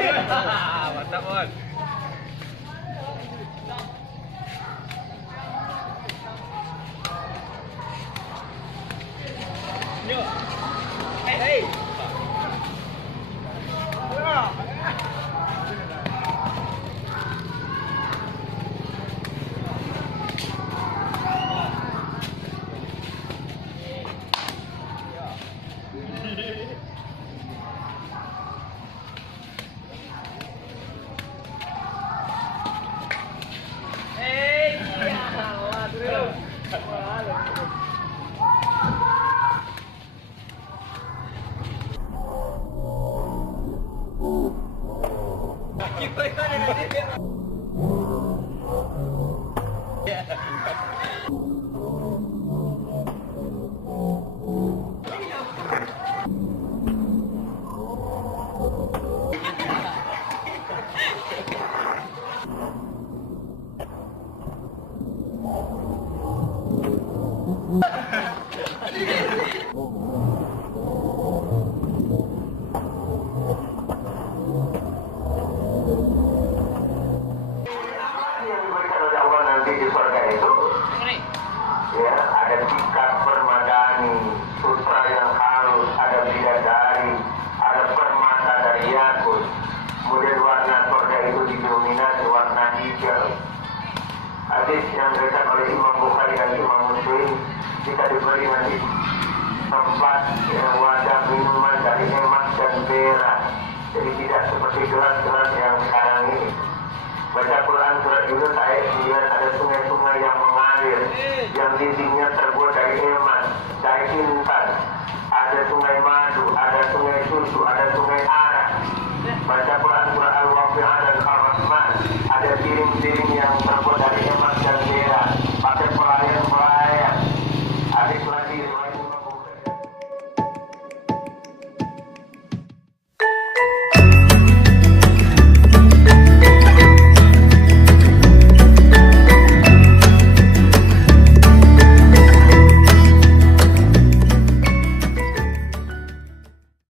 Mantap, Bos. Yuk. Hey. Di surga itu ya ada tingkat permadani, sutra yang halus, ada bidadari, ada permata dari yakut. Kemudian warna surga itu didominasi warna hijau. Hadis yang diriwayatkan oleh Imam Bukhari dan Imam Muslim, jika diberi nanti tempat wadah minuman dari emas dan perak, jadi tidak seperti gelas-gelas yang sekarang ini. Baca Quran surat Yunus ayat 9, ada sungai-sungai yang mengalir yang dindingnya terbuat dari emas, dari intan, ada sungai madu, ada sungai susu, ada sungai arak. Baca Quran